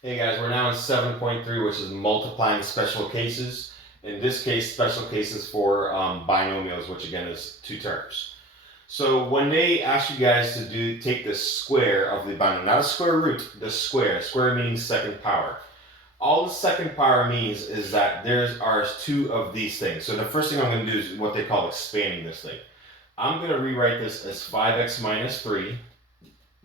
Hey guys, we're now in 7.3, which is multiplying special cases. In this case, special cases for binomials, which again is two terms. So when they ask you guys to take the square of the binomial, not a square root, the square meaning second power. All the second power means is that there are two of these things. So the first thing I'm going to do is what they call expanding this thing. I'm going to rewrite this as 5x minus 3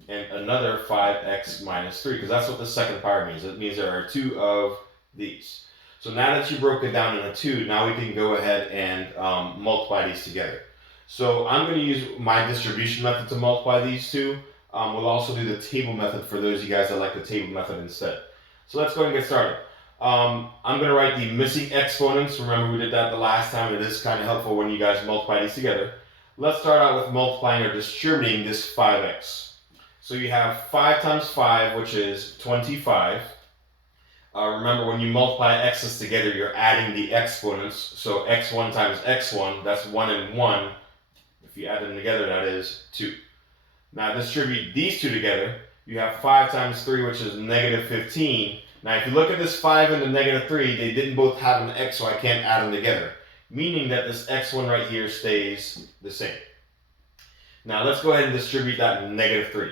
and another 5x minus 3, because that's what the second power means. It means there are two of these. So now that you broke it down into two, now we can go ahead and multiply these together. So I'm going to use my distribution method to multiply these two. We'll also do the table method for those of you guys that like the table method instead. So let's go ahead and get started. I'm going to write the missing exponents. Remember we did that the last time. It is kind of helpful when you guys multiply these together. Let's start out with multiplying or distributing this 5x. So you have 5 times 5, which is 25. Remember, when you multiply x's together, you're adding the exponents. So x1 times x1, that's 1 and 1. If you add them together, that is 2. Now distribute these two together. You have 5 times 3, which is negative 15. Now if you look at this 5 and the negative 3, they didn't both have an x, so I can't add them together. Meaning that this x1 right here stays the same. Now let's go ahead and distribute that negative 3.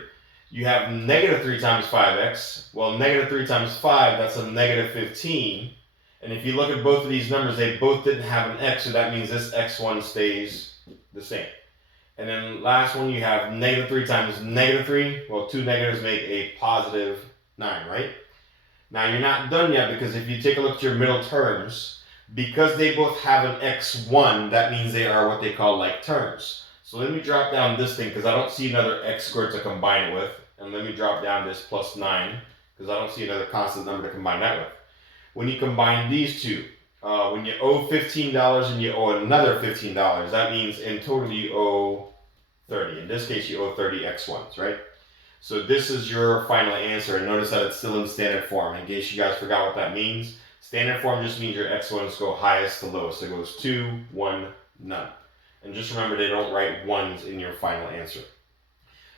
You have negative 3 times 5x. Well, negative 3 times 5, that's a negative 15. And if you look at both of these numbers, they both didn't have an x, so that means this x1 stays the same. And then last one, you have negative 3 times negative 3. Well, two negatives make a positive 9, right? Now, you're not done yet, because if you take a look at your middle terms, because they both have an x1, that means they are what they call like terms. So let me drop down this thing, because I don't see another x squared to combine it with. And let me drop down this plus 9, because I don't see another constant number to combine that with. When you combine these two, when you owe $15 and you owe another $15, that means in total you owe 30. In this case, you owe 30 x1s, right? So this is your final answer, and notice that it's still in standard form. In case you guys forgot what that means, standard form just means your x1s go highest to lowest. It goes 2, 1, none. And just remember, they don't write ones in your final answer.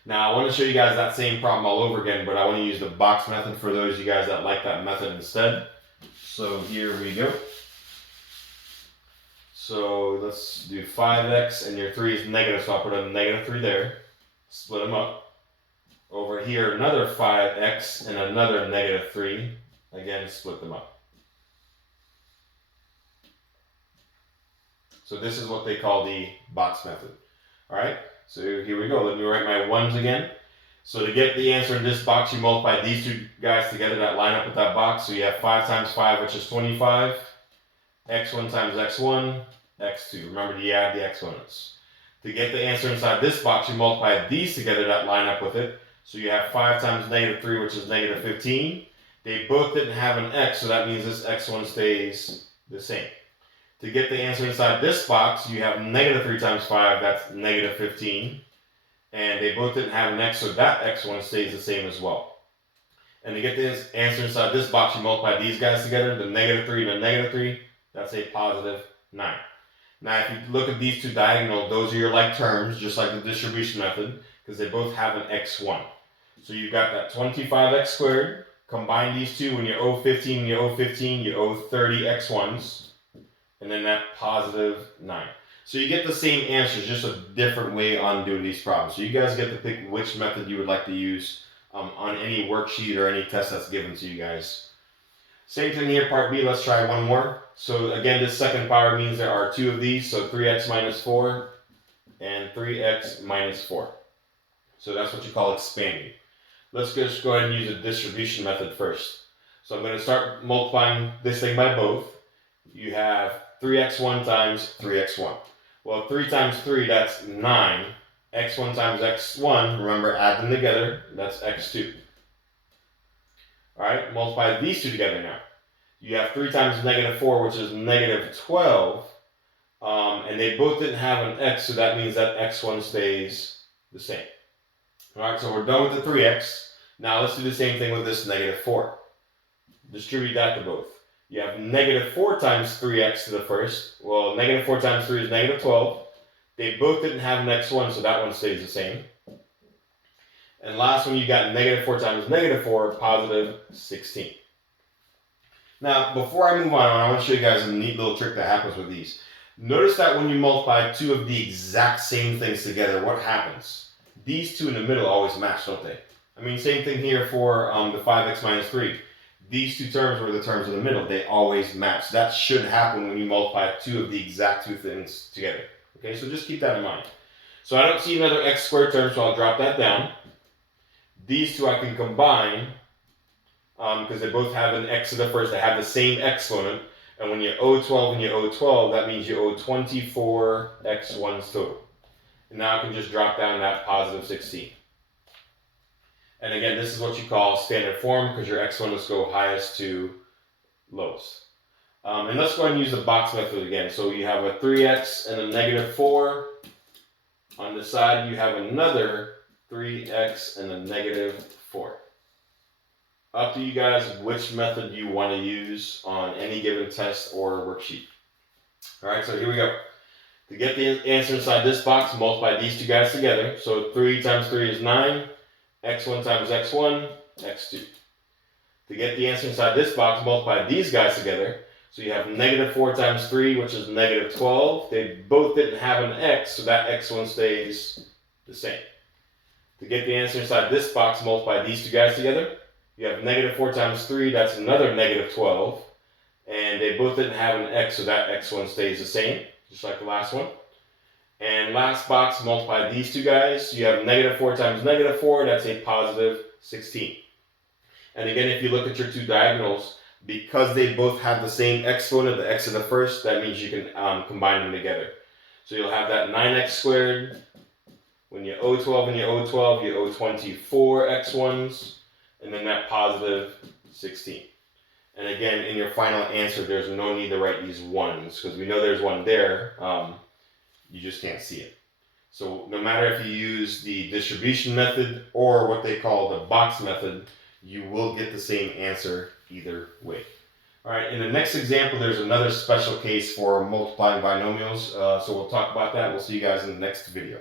Now, I want to show you guys that same problem all over again, but I want to use the box method for those of you guys that like that method instead. So here we go. So let's do 5x, and your 3 is negative, so I'll put a negative 3 there. Split them up. Over here, another 5x and another negative 3. Again, split them up. So this is what they call the box method. All right? So here we go. Let me write my ones again. So to get the answer in this box, you multiply these two guys together that line up with that box. So you have 5 times 5, which is 25. x1 times x1, x2. Remember to add the exponents. To get the answer inside this box, you multiply these together that line up with it. So you have 5 times negative 3, which is negative 15. They both didn't have an x, so that means this x1 stays the same. To get the answer inside this box, you have negative 3 times 5, that's negative 15. And they both didn't have an x, so that x1 stays the same as well. And to get the answer inside this box, you multiply these guys together, the negative 3 and the negative 3, that's a positive 9. Now, if you look at these two diagonal, those are your like terms, just like the distribution method, because they both have an x1. So you've got that 25x squared. Combine these two, when you owe 15, you owe 15, you owe 30 x1s. And then that positive 9. So you get the same answers, just a different way on doing these problems. So you guys get to pick which method you would like to use on any worksheet or any test that's given to you guys. Same thing here, part B. Let's try one more. So again, this second power means there are two of these. So 3x minus 4 and 3x minus 4. So that's what you call expanding. Let's just go ahead and use the distribution method first. So I'm going to start multiplying this thing by both. You have 3x1 times 3x1. Well, 3 times 3, that's 9. x1 times x1, remember, add them together, that's x2. Alright, multiply these two together now. You have 3 times negative 4, which is negative 12. And they both didn't have an x, so that means that x1 stays the same. Alright, so we're done with the 3x. Now let's do the same thing with this negative 4. Distribute that to both. You have negative 4 times 3x to the first. Well, negative 4 times 3 is negative 12. They both didn't have an x1, so that one stays the same. And last one, you got negative 4 times negative 4, positive 16. Now, before I move on, I want to show you guys a neat little trick that happens with these. Notice that when you multiply two of the exact same things together, what happens? These two in the middle always match, don't they? I mean, same thing here for the 5x minus 3. These two terms were the terms in the middle. They always match. That should happen when you multiply two of the exact two things together. Okay, so just keep that in mind. So I don't see another x squared term, so I'll drop that down. These two I can combine because they both have an x to the first. They have the same exponent. And when you owe 12 and you owe 12, that means you owe 24 x1s total. And now I can just drop down that positive 16. And again, this is what you call standard form because your exponents go highest to lowest. And let's go ahead and use the box method again. So you have a 3x and a negative 4. On the side, you have another 3x and a negative 4. Up to you guys which method you want to use on any given test or worksheet. All right, so here we go. To get the answer inside this box, multiply these two guys together. So 3 times 3 is 9. x1 times x1, x2. To get the answer inside this box, multiply these guys together. So you have negative 4 times 3, which is negative 12. They both didn't have an x, so that x1 stays the same. To get the answer inside this box, multiply these two guys together. You have negative 4 times 3, that's another negative 12. And they both didn't have an x, so that x1 stays the same, just like the last one. And last box, multiply these two guys. You have negative 4 times negative 4, that's a positive 16. And again, if you look at your two diagonals, because they both have the same exponent, the x to the first, that means you can combine them together. So you'll have that 9x squared. When you owe 12 and you owe 12, you owe 24 x1s. And then that positive 16. And again, in your final answer, there's no need to write these ones because we know there's one there. You just can't see it. So no matter if you use the distribution method or what they call the box method, you will get the same answer either way. All right, in the next example, there's another special case for multiplying binomials. So we'll talk about that. We'll see you guys in the next video.